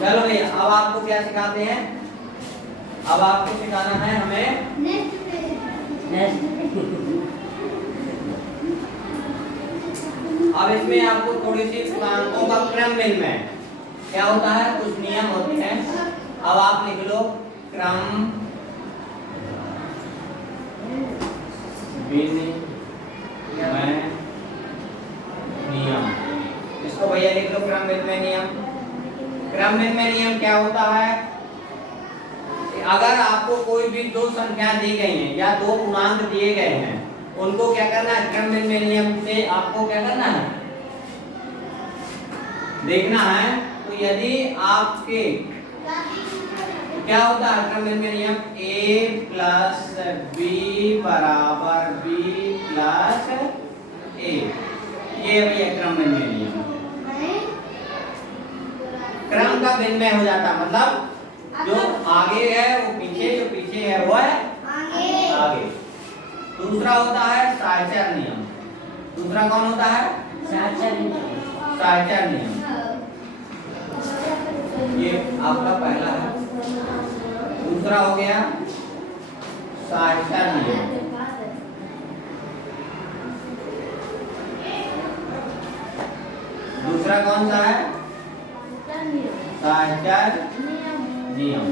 चलो भैया, अब आपको क्या सिखाते हैं? अब आपको सिखाना है हमें अब इसमें आपको थोड़ी सी पूर्णांकों का क्रम विनिमय क्या होता है, कुछ नियम होते हैं। अब आप लिख लो क्रम विनिमय नियम। इसको भैया लिख लो क्रम विनिमय नियम। क्रम विनिमय नियम क्या होता है? अगर आपको कोई भी दो संख्या दी गई है या दो पूर्णांक दिए गए हैं, उनको क्या करना है, क्रम विनिमय नियम से आपको क्या करना है, देखना है। तो यदि आपके क्या होता है क्रम विनिमय नियम, a प्लस बी बराबर b प्लस a, ये भैया क्रम विनिमय नियम। क्रम का विनिमय हो जाता है, मतलब जो आगे है वो पीछे, जो पीछे है वो है आगे। दूसरा होता है साहचर्य नियम। दूसरा कौन होता है? साहचर्य नियम। ये आपका पहला है। दूसरा हो गया साहचर्य नियम। दूसरा कौन सा है? साहचर्य नियम।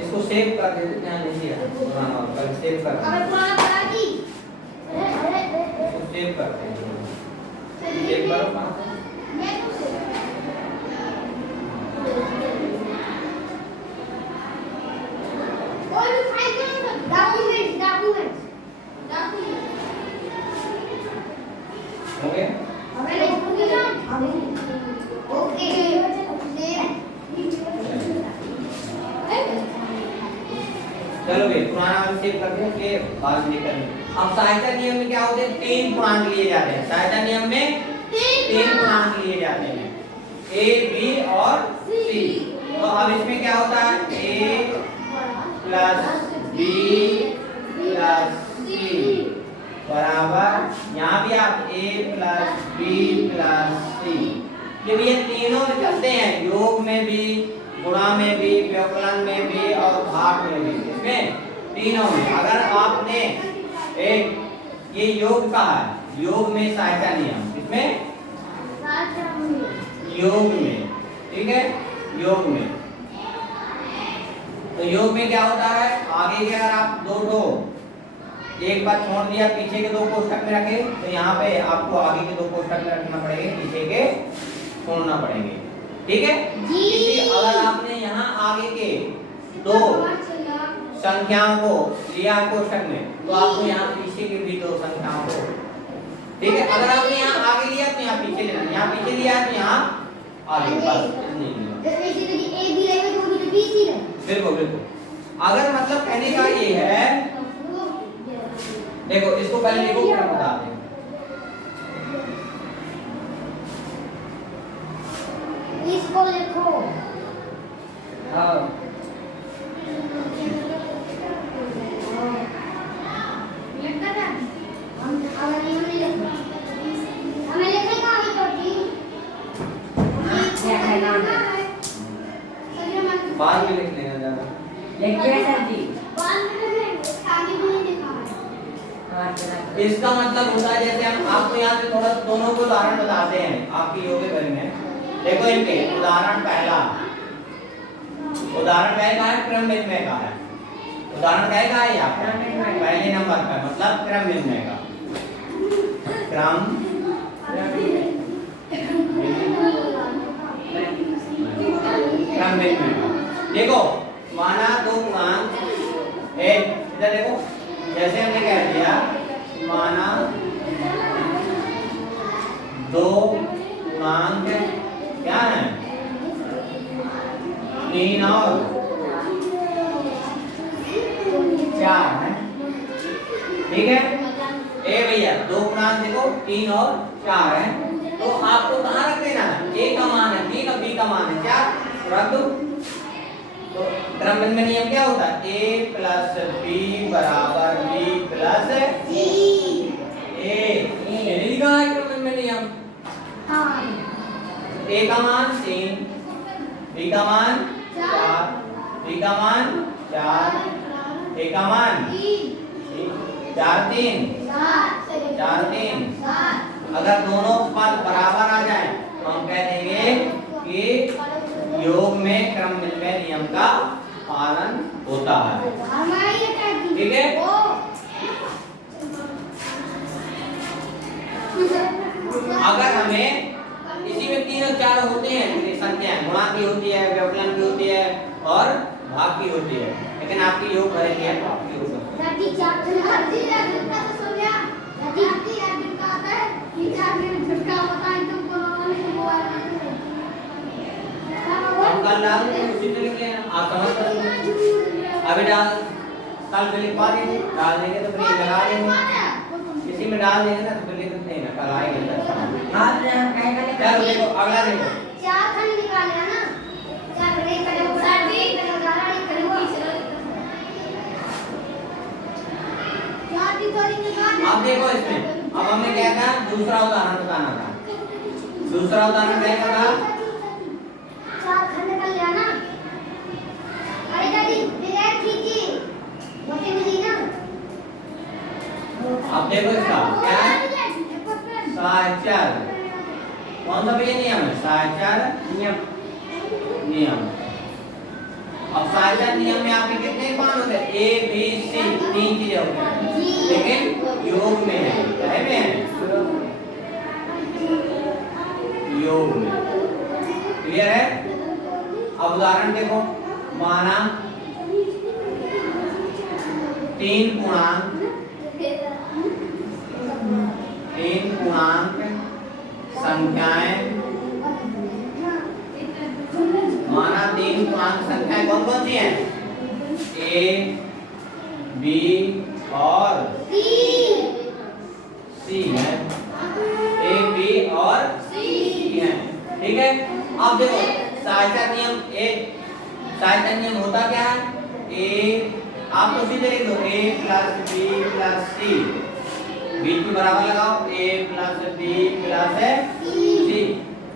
इसको सेव कर देते, ध्यान दीजिए, सेव कर इसको सेव करते हैं। सेव करो। हो गया? चलो भाई, पुराना वाला सेव कर दे के बाद में करेंगे। अब सहायता नियम में क्या होते हैं, तीन पूर्णांक लिए जाते हैं। सहायता नियम में तीन पूर्णांक लिए जाते हैं, a, b और c। तो अब इसमें क्या होता है, a plus b plus c बराबर, यहाँ भी आप a plus b plus c। ये भी ये तीनों चलते हैं, योग में भी, गुणा में भी, व्यवकलन में भी और भाग में भी। इसमें तीनों में अगर आपने एक ये योग का है, योग में सहायता नियम, इसमें योग में, ठीक है, योग में। तो योग में क्या होता है, आगे के अगर आप दो एक बार छोड़ दिया, पीछे के दो कोष्ठक में रखे, तो यहाँ पे आपको आगे के दो कोष्ठक में रखना पड़ेगा, पीछे के छोड़ना पड़ेंगे, ठीक है। इसी अगर आपने यहाँ आगे के दो संख्याओं को लिया कोष्ठक में, तो आपको यहाँ पीछे के भी दो संख्याओं को, ठीक है। अगर आपने यहाँ आगे लिया तो यहाँ पीछे लेना, यहाँ पीछे लिया तो यहाँ आगे, बस नहीं बिल्कुल बिल्कुल। अगर मतलब कहने का ये है, देखो इसको पहले लिखो, क्या बताते हैं, इसको लिखो। हाँ बाद में लिख लेना ज़्यादा। इसका मतलब होता है, जैसे हम आपको यहाँ से थोड़ा दोनों को उदाहरण बताते हैं, आपकी योग करेंगे। देखो इनके उदाहरण पहला है क्रम विनिमय का है। उदाहरण का है यहाँ पहले नंबर का, मतलब क्रम विनिमय का, क्रम विनिमय का। देखो माना दो पूर्णांक, एक इधर देखो, जैसे हमने कह दिया, माना दो पूर्णांक क्या है, 3 और 4 है, ठीक है। ए भैया दो पूर्णांक देखो 3 और 4 है, तो आपको कहाँ रख देना है, ए का मान है 3 और बी का मान है 4, रख दो। तो क्रम विनिमय नियम क्या होता है, a प्लस b बराबर b प्लस a। ये लिखा है क्रम विनिमय ए का मान 3, बी का मान 4, बी का मान 4, ए का मान 4 3 4 3। अगर दोनों पद बराबर आ जाए तो हम कह देंगे कि योग में क्रम मिलने नियम का पालन होता है। ठीक है, अगर हमें इसी में 3 और 4 होते हैं संख्याएं, गुणा की होती है, व्यवकलन की होती है और भाग की होती है, लेकिन आपकी योग भरेगी है तो आपकी योग कल डाल उसी पे लिख लेना, आप समझ कर अभी डाल कल पे लिखवा देंगे, डाल देंगे तो फिर लगा देंगे, इसी में डाल देंगे ना तो फिर लिख देंगे ना, कल आएंगे। चलो देखो अगला देखो, 4 खंड निकाले ना, 4 खंड अब देखो इसमें, अब हमें क्या था, दूसरा उदाहरण बताना था। दूसरा उदाहरण क्या था, 4 खंड कर लिया ना। अरे दादी डिलीट कीजिए, मोटे मुझे ना। अब देखो इसका क्या है, साहचर्य, कौन सा भैया नियम है, साहचर्य नियम। अब साहचर्य नियम में आपके कितने मान होते हैं, ए बी सी 3 चीजें होती हैं, लेकिन योग में है, क्या है योग में। क्लियर है। अब उदाहरण देखो, माना 3 पूर्णांक संख्याएं, माना 3 पूर्णांक संख्याएं कौन कौन सी हैं, ए बी और सी है, ए बी और सी है। ठीक है, अब देखो साहचर्य नियम, साहचर्य नियम होता क्या है, ए आप तो सीधे लिख दो, ए प्लस बी प्लस सी, बीच में बराबर लगाओ, ए प्लस बी प्लस सी।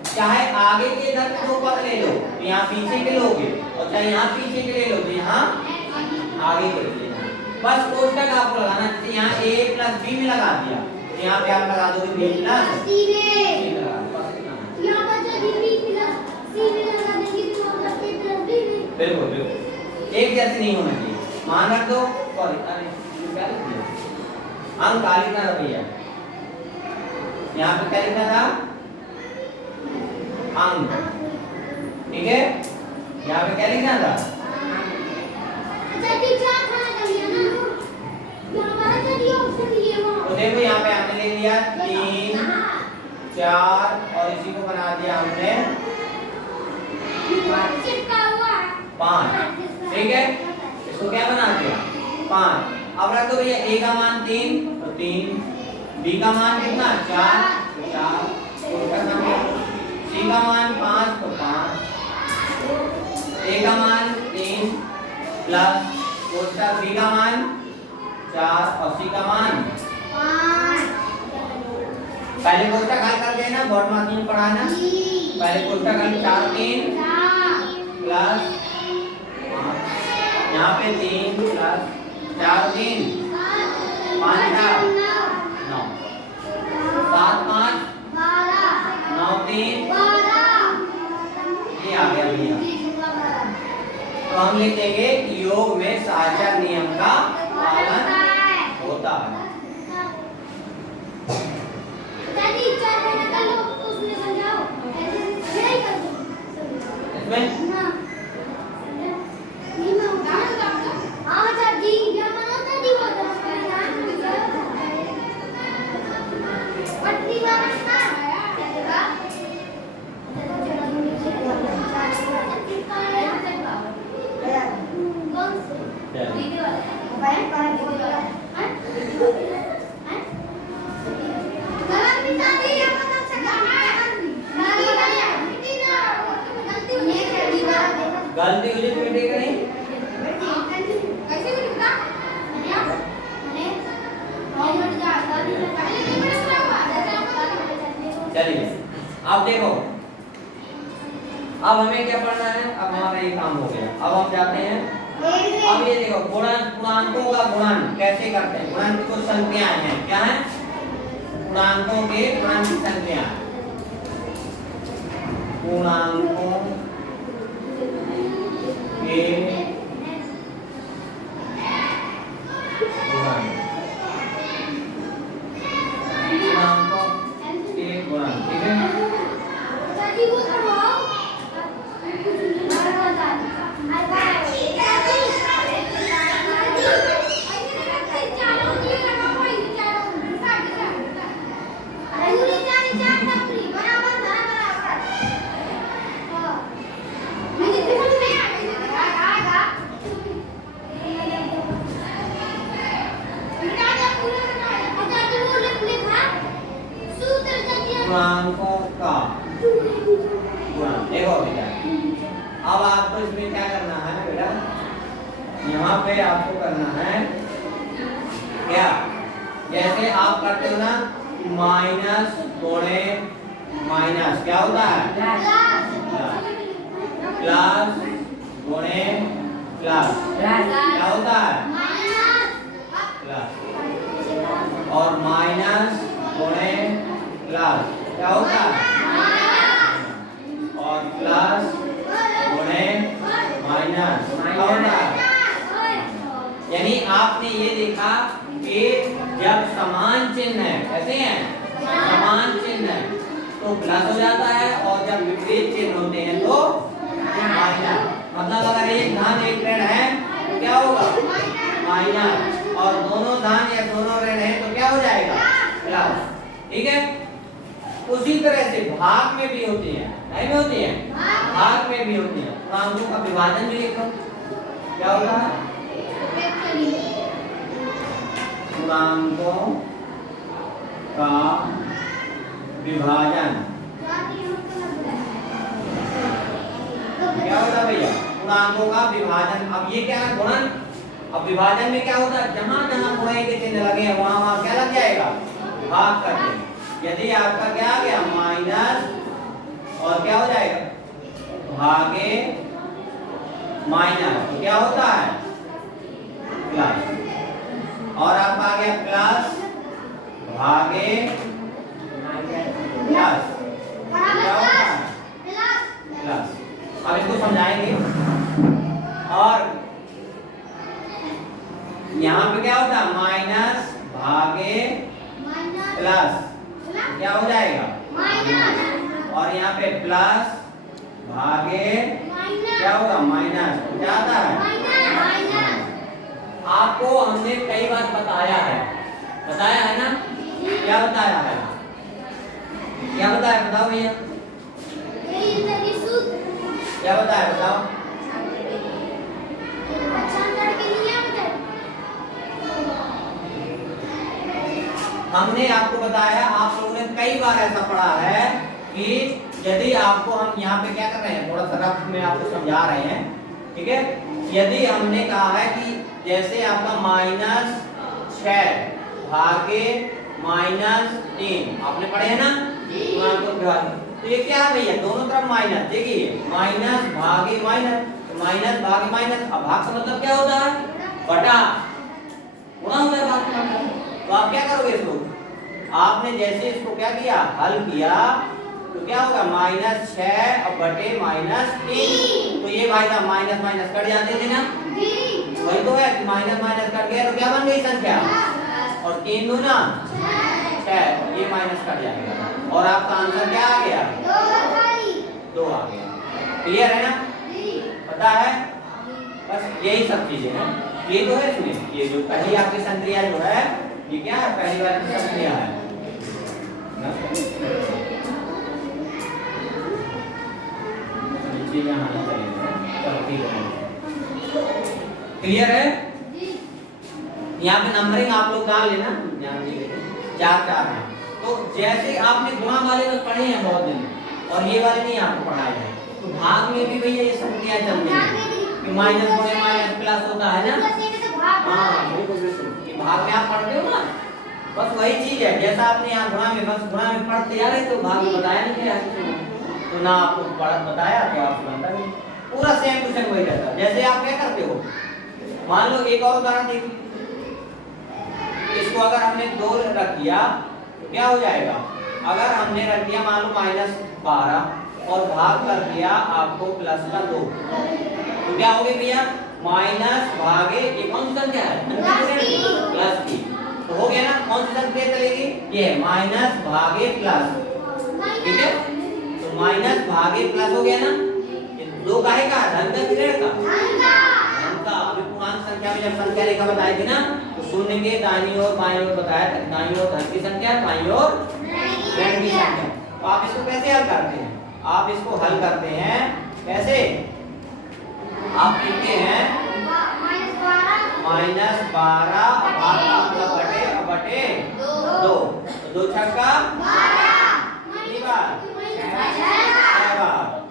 चाहे आगे के इधर के 2 पद ले लो, यहाँ पीछे के लोगे, और चाहे यहाँ पीछे के ले लो तो यहाँ आगे के ले लो। बस कोष्टक आपको लगाना, जैसे यहाँ a प्लस बी में लगा दिया, तो यहाँ पे आप लगा दोगे b प्लस सी में लगा दो, बस इतना। यहाँ पर जो b प्लस सी में लगा देंगे तो मतलब a प्लस b में। बिल्कुल बिल्कुल, एक जैसे नहीं होना चाहिए, मान रख दो। सॉरी, अरे क्या लिख दिया, अंक का लिखना था भैया, यहाँ पे क्या लिखना था, अंक। ठीक है, यहाँ पे क्या लिखना था, अच्छा टीचर खाना कर लिया ना, यहाँ हमारा क्या दिया ऑप्शन दिए वो। तो देखो यहाँ पे हमने ले लिया 3 4 और इसी को बना दिया हमने चिपका हुआ 5। ठीक है, इसको क्या बना दिया 5। अब रख दो भैया, a का मान 3 तो 3, b का मान कितना 4 तो 4, c का मान 5 तो 5, a का मान 3 प्लस कोष्टक b का मान 4 और c का मान 5। पहले कोष्टक हल कर देना, बोर्ड मार्किंग में पढ़ाना। पहले कोष्टक हल 4 3 प्लस यहाँ पे 3 प्लस 4 3 5 4 9 7 5 9 3, ये आ गया भैया। तो हम लिखेंगे कि योग में साहचर्य नियम का पालन होता है। इसमें गलती हुई तो बेटे कहीं चलिए अब देखो अब हमें क्या पढ़ना है, अब हमारा ये काम हो गया। अब हम जाते हैं, अब ये देखो गुणन, पूर्णांकों का गुणन कैसे करते हैं। गुणन की कुछ संख्याएं हैं, क्या है, पूर्णांकों के गुणन की संख्या, पूर्णांकों के गुणन, पूर्णांकों के गुणन, ठीक है। पूर्णांकों का गुणन, देखो बेटा, अब आपको इसमें क्या करना है बेटा, यहाँ पे आपको करना है क्या, जैसे आप करते हो ना माइनस गुणे माइनस, क्या होता है, प्लस गुणे प्लस, क्या होता है, प्लस, और माइनस गुणे प्लस, क्या होता है, और प्लस गुणे माइनस, क्या होता है। यानी आपने ये देखा कि जब समान चिन्ह है, कैसे हैं, समान चिन्ह है तो प्लस हो जाता है, और जब विपरीत चिन्ह होते हैं तो माइनस। मतलब अगर एक धन एक ऋण है तो क्या होगा, माइनस, और दोनों धन या दोनों ऋण है तो क्या हो जाएगा, प्लस, ठीक है। उसी तरह से भाग में भी होती है, नहीं में होती है, भाग में भी होती है। पूर्णांकों का विभाजन भी लिखो, क्या होगा, पूर्णांकों का विभाजन, क्या होता है भैया, पूर्णांकों का विभाजन। अब ये क्या है, गुणन। अब विभाजन में क्या होता है, जहां जहां गुणे के चिन्ह लगे हैं वहां वहां क्या लग जाएगा, भाग करते हैं। यदि आपका क्या आ गया माइनस और क्या हो जाएगा, भागे माइनस, तो क्या होता है, प्लस, और आपका आ गया प्लस भागे प्लस, क्या होता है, प्लस। अब इसको समझाएंगे, और यहाँ पे क्या होता है, माइनस भागे प्लस, क्या हो जाएगा, और यहाँ पे प्लस भागे क्या होगा, माइनस, क्या आता है, आपको हमने कई बार बताया है ना, क्या बताया है, क्या बताया, बताओ भैया, क्या बताया, बताओ। हमने आपको बताया, आप लोगों ने कई बार ऐसा पढ़ा है कि यदि आपको, हम यहाँ पे क्या कर रहे हैं, थोड़ा सा रफ में आपको समझा रहे हैं, ठीक है। यदि हमने कहा है कि जैसे आपका -6 भागे -3 आपने पढ़े हैं ना, तो ये क्या है भैया, दोनों तरफ माइनस, देखिए माइनस भागे माइनस, माइनस भागे माइनस। अब भाग का मतलब क्या होता है, बटा, गुणा होता है भाग का मतलब। तो आप क्या करोगे इसको, आपने जैसे इसको क्या किया, हल किया, तो क्या होगा, -6 और बटे -3, तो ये भाई साहब माइनस माइनस कट जाते थे ना, वही तो है कि माइनस माइनस कट गया तो क्या बन गई संख्या, और 3 दूना 6, ये माइनस कट जाएगा, और आपका आंसर क्या आ गया, 2 आ गया। क्लियर है ना, पता है, बस यही सब चीजें हैं। ये तो है इसमें, ये जो पहली आपकी संक्रिया जो है, ये क्या है, पहली बार की संक्रिया है। क्लियर है, यहाँ पे नंबरिंग आप लोग डाल लेना, 4 है। तो जैसे आपने गुणा वाले में पढ़े हैं बहुत दिन, और ये वाले नहीं आपको पढ़ाए हैं, तो भाग में भी भैया ये संख्या चलती है कि माइनस गुणे माइनस प्लस होता है ना, हाँ बिल्कुल बिल्कुल, भाग में आप पढ़ते हो ना, बस वही चीज है। जैसा आपने यहाँ गुणा में, बस गुणा में पढ़ते आ रहे तो भाग में बताया नहीं गया, तो ना आपको पढ़ा बताया तो आप बनता नहीं, पूरा सेम टू सेम वही रहता। जैसे आप क्या करते हो, मान लो एक और उदाहरण देखिए, इसको अगर हमने 2 रख दिया तो क्या हो जाएगा, अगर हमने रख दिया मान लो -12 और भाग कर दिया आपको प्लस का 2, तो क्या हो गया भैया, माइनस भागे ये कौन सी संख्या है, प्लस की, तो हो गया ना, कौन सी संख्या चलेगी, ये माइनस भागे प्लस, ठीक है, तो माइनस भागे प्लस हो गया ना, ये 2 काहे का, धन का कि ऋण का, धन का। अभी पूर्णांक संख्या में जब संख्या रेखा बताई थी ना, तो शून्य के दाईं ओर बाईं ओर बताया था, दाईं ओर धन की संख्या, बाईं ओर ऋण की संख्या। तो आप इसको कैसे हल करते हैं, आप इसको हल करते हैं कैसे, आप लिखते हैं -12 मतलब बटे 2, 2 छक्का 12,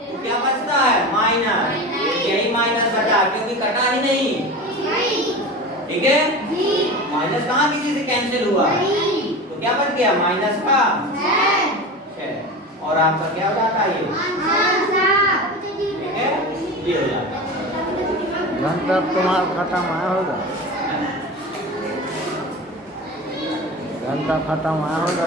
तो क्या बचता है, माइनस, यही माइनस बचा क्योंकि कटा ही नहीं, ठीक है, माइनस कहाँ किसी से कैंसिल हुआ, तो क्या बच गया, माइनस का 6, और आपका क्या हो जाता है, ये ठीक है, ये हो जाता है। घंटा तुम्हारा खत्म होगा, घंटा खत्म होगा।